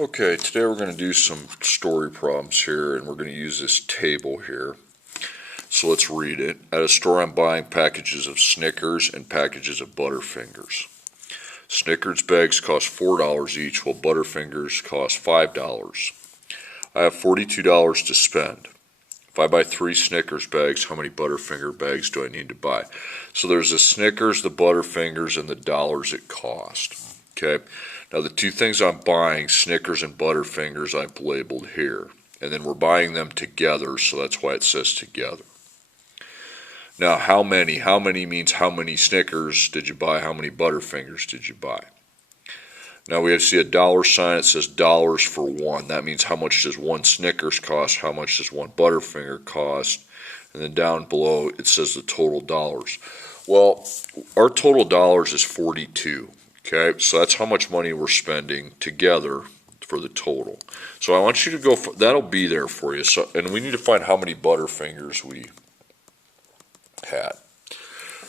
Okay, today we're going to do some story problems here, and we're going to use this table here. So let's read it. At a store, I'm buying packages of Snickers and packages of Butterfingers. Snickers bags cost $4 each, while Butterfingers cost $5. I have $42 to spend. If I buy 3 Snickers bags, how many Butterfinger bags do I need to buy? So there's the Snickers, the Butterfingers, and the dollars it cost. Okay. Now the two things I'm buying, Snickers and Butterfingers, I've labeled here. And then we're buying them together, so that's why it says together. Now how many? How many means how many Snickers did you buy? How many Butterfingers did you buy? Now we have to see a dollar sign. It says dollars for one. That means how much does one Snickers cost? How much does one Butterfinger cost? And then down below it says the total dollars. Well, our total dollars is 42. Okay, so that's how much money we're spending together for the total. So I want you to go, that'll be there for you. So, and we need to find how many Butterfingers we had.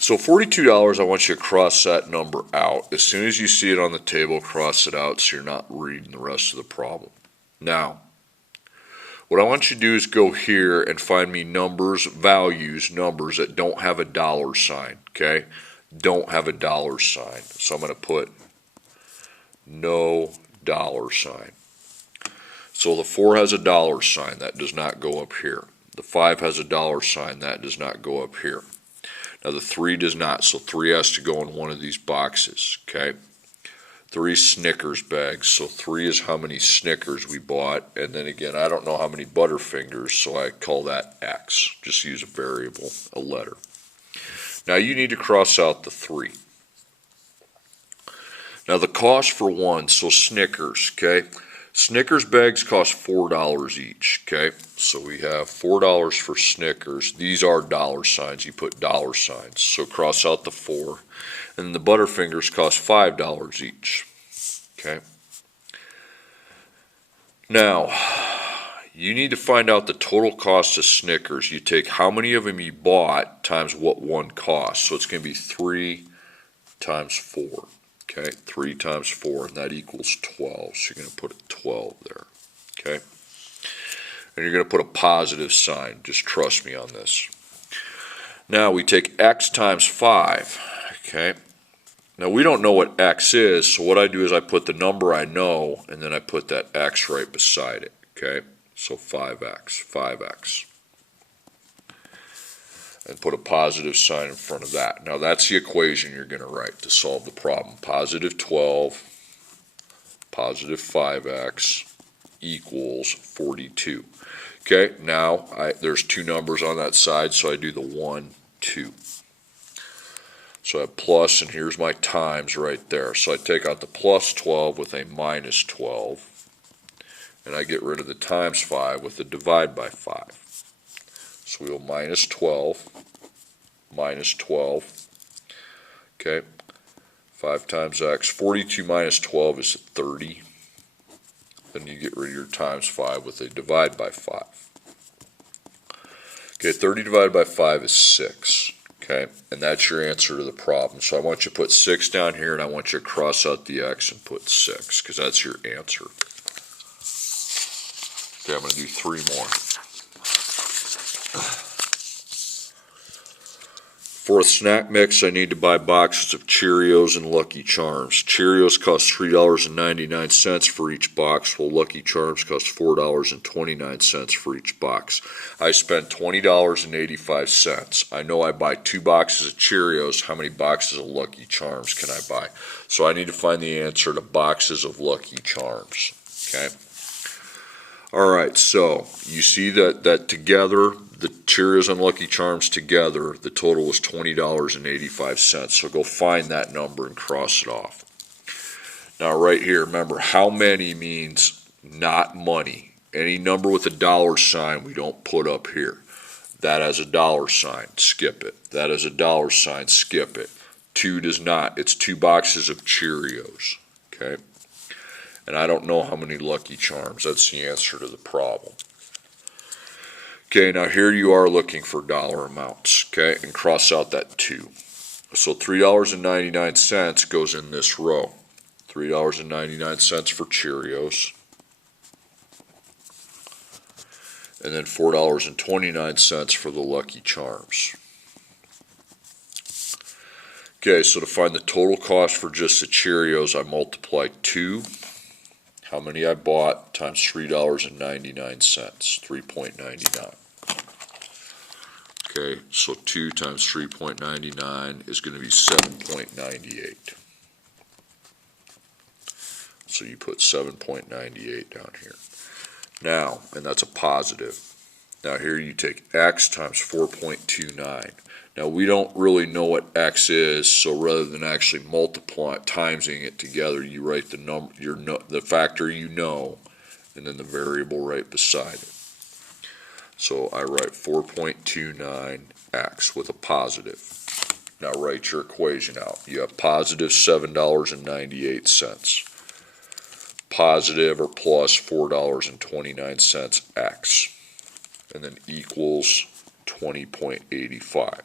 So $42, I want you to cross that number out. As soon as you see it on the table, cross it out so you're not reading the rest of the problem. Now, what I want you to do is go here and find me numbers, values, numbers that don't have a dollar sign, okay? Don't have a dollar sign. So I'm going to put no dollar sign. So the 4 has a dollar sign. That does not go up here. The 5 has a dollar sign. That does not go up here. Now the 3 does not. So 3 has to go in one of these boxes. Okay. 3 Snickers bags. So 3 is how many Snickers we bought. And then again, I don't know how many Butterfingers, so I call that X. Just use a variable, a letter. Now you need to cross out the 3. Now the cost for one, so Snickers, okay? Snickers bags cost $4 each, okay? So we have $4 for Snickers. These are dollar signs. You put dollar signs. So cross out the 4. And the Butterfingers cost $5 each, okay? Now, you need to find out the total cost of Snickers. You take how many of them you bought times what one cost. So it's going to be 3 times 4. Okay, 3 times 4, and that equals 12. So you're going to put a 12 there. Okay, and you're going to put a positive sign. Just trust me on this. Now we take X times 5. Okay, now we don't know what X is, so what I do is I put the number I know, and then I put that X right beside it. Okay. So 5x, and put a positive sign in front of that. Now that's the equation you're going to write to solve the problem. Positive 12, positive 5x equals 42. Okay, now there's 2 numbers on that side, so I do the 1, 2. So I have plus, and here's my times right there. So I take out the plus 12 with a minus 12. And I get rid of the times 5 with the divide by 5. So we will minus 12, okay, 5 times x, 42 minus 12 is 30. Then you get rid of your times 5 with a divide by 5. Okay, 30 divided by 5 is 6, okay, and that's your answer to the problem. So I want you to put 6 down here, and I want you to cross out the x and put 6, because that's your answer. Okay, I'm going to do 3 more. For a snack mix, I need to buy boxes of Cheerios and Lucky Charms. Cheerios cost $3.99 for each box, while Lucky Charms cost $4.29 for each box. I spent $20.85. I know I buy 2 boxes of Cheerios. How many boxes of Lucky Charms can I buy? So I need to find the answer to boxes of Lucky Charms. Okay. All right, so you see that together, the Cheerios and Lucky Charms together, the total was $20.85. So go find that number and cross it off. Now right here, remember, how many means not money. Any number with a dollar sign we don't put up here. That has a dollar sign, skip it. That has a dollar sign, skip it. 2 does not. It's 2 boxes of Cheerios, okay? And I don't know how many Lucky Charms. That's the answer to the problem. Okay, now here you are looking for dollar amounts, okay, and cross out that 2. So $3.99 goes in this row. $3.99 for Cheerios. and then $4.29 for the Lucky Charms. Okay, so to find the total cost for just the Cheerios, I multiply 2, how many I bought, times $3.99, 3.99. Okay, so 2 times 3.99 is going to be 7.98. So you put 7.98 down here. Now, and that's a positive. Now here you take x times 4.29. Now we don't really know what x is, so rather than actually timesing it together, you write the number, the factor you know, and then the variable right beside it. So I write 4.29x with a positive. Now write your equation out. You have positive $7.98. Positive or plus $4.29 x, and then equals 20.85.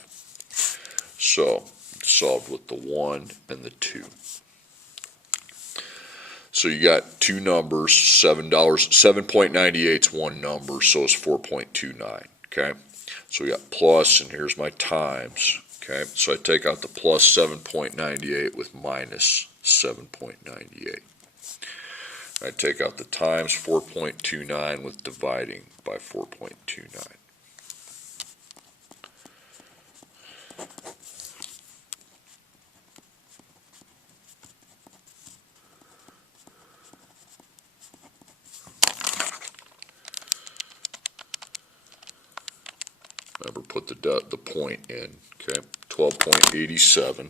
So solved with the 1 and the 2. So you got two numbers. $7.98 is one number, so it's 4.29. Okay, so we got plus, and here's my times. Okay, so I take out the plus 7.98 with minus 7.98. I take out the times 4.29 with dividing by 4.29. Remember, put the point in. Okay, 12.87.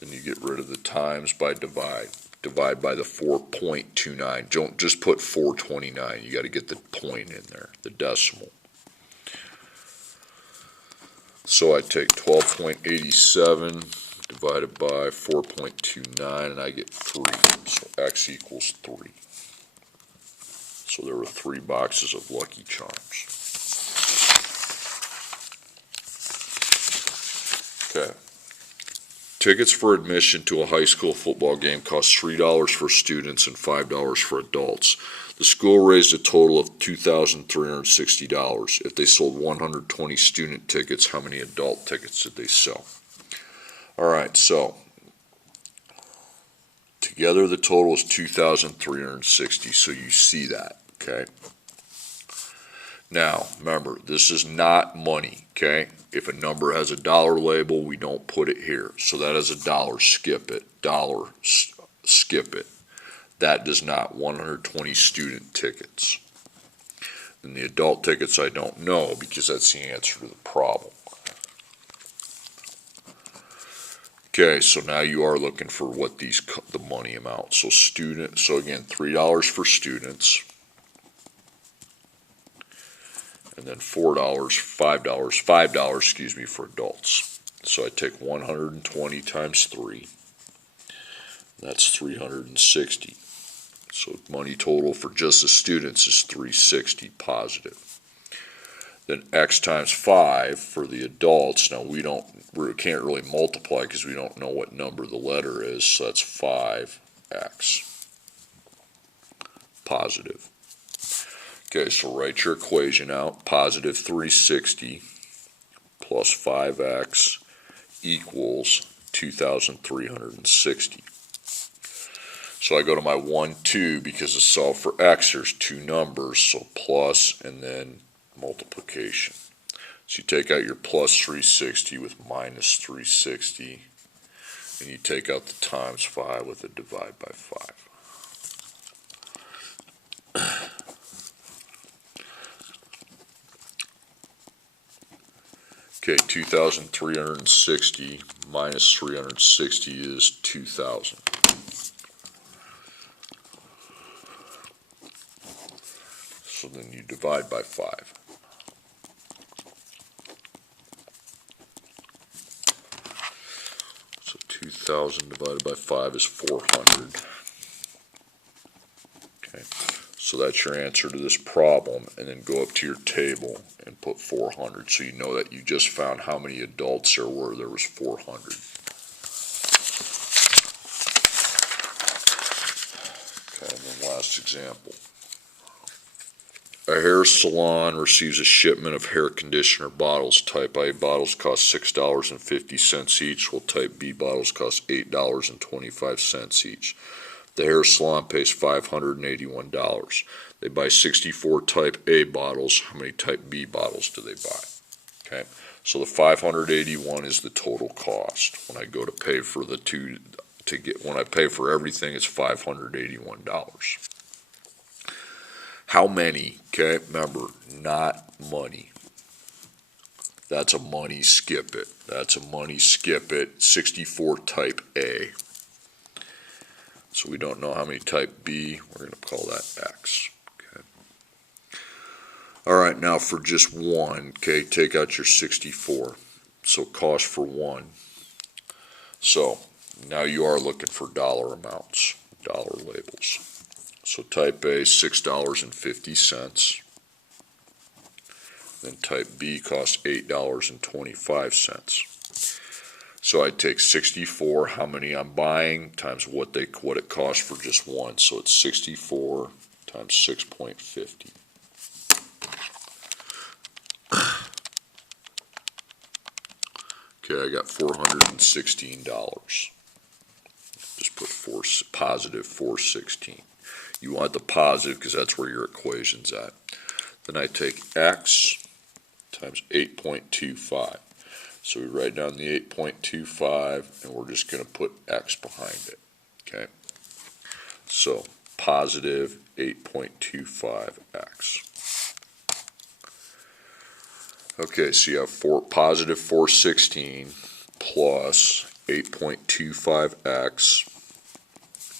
Then you get rid of the times by divide. Divide by the 4.29. Don't just put 429. You got to get the point in there, the decimal. So I take 12.87 divided by 4.29, and I get 3. So x equals 3. So there were 3 boxes of Lucky Charms. Okay. Tickets for admission to a high school football game cost $3 for students and $5 for adults. The school raised a total of $2,360. If they sold 120 student tickets, how many adult tickets did they sell? All right, so together the total is $2,360, so you see that, okay? Now, remember, this is not money, okay? If a number has a dollar label, we don't put it here. So that is a dollar, skip it. Dollar, skip it. That does not. 120 student tickets. And the adult tickets I don't know, because that's the answer to the problem. Okay, so now you are looking for what the money amount. So again, $3 for students. And then $4, $5, for adults. So I take 120 times 3. That's 360. So money total for just the students is 360 positive. Then x times 5 for the adults. Now we can't really multiply because we don't know what number the letter is. So that's 5x positive. Okay, so write your equation out. Positive 360 plus 5x equals 2,360. So I go to my 1, 2, because to solve for x, there's two numbers, so plus and then multiplication. So you take out your plus 360 with minus 360, and you take out the times 5 with a divide by 5. Okay, 2,360 minus 360 is 2,000. So then you divide by 5. So 2,000 divided by 5 is 400. Okay, so that's your answer to this problem, and then go up to your table and put 400, so you know that you just found how many adults there were. There was 400. Okay, and then last example. A hair salon receives a shipment of hair conditioner bottles. Type A bottles cost $6.50 each, while Type B bottles cost $8.25 each. The hair salon pays $581. They buy 64 Type A bottles. How many Type B bottles do they buy? Okay, so the $581 is the total cost. When I go to pay for the two, when I pay for everything, it's $581. How many? Okay, remember, not money. That's a money skip it. That's a money skip it. 64 Type A. So we don't know how many Type B. We're going to call that X. Okay. All right, now for just one, okay, take out your 64. So cost for one. So now you are looking for dollar amounts, dollar labels. So Type A, $6.50. Then Type B costs $8.25. So I take 64, how many I'm buying, times what it costs for just one. So it's 64 times 6.50. Okay, I got $416. Just put positive 416. You want the positive because that's where your equation's at. Then I take X times 8.25. So we write down the 8.25 and we're just going to put X behind it. Okay. So positive 8.25X. Okay, so you have positive 416 plus 8.25X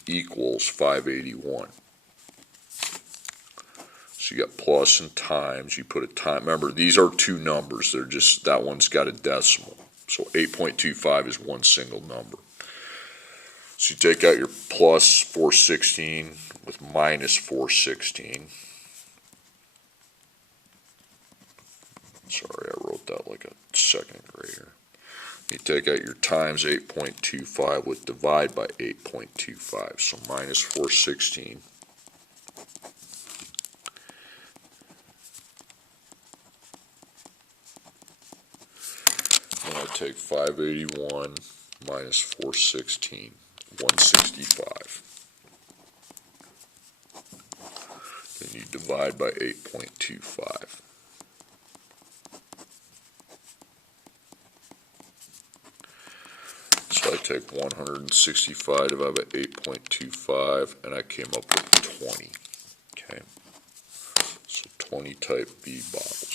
equals 581. So you got plus and times, you put a time, remember these are two numbers, they're just, that one's got a decimal. So 8.25 is one single number. So you take out your plus 416 with minus 416. Sorry, I wrote that like a second grader. You take out your times 8.25 with divide by 8.25. So minus 416. And I take 581 minus 416, 165. Then you divide by 8.25. So I take 165 divided by 8.25, and I came up with 20. Okay, so 20 Type B bottles.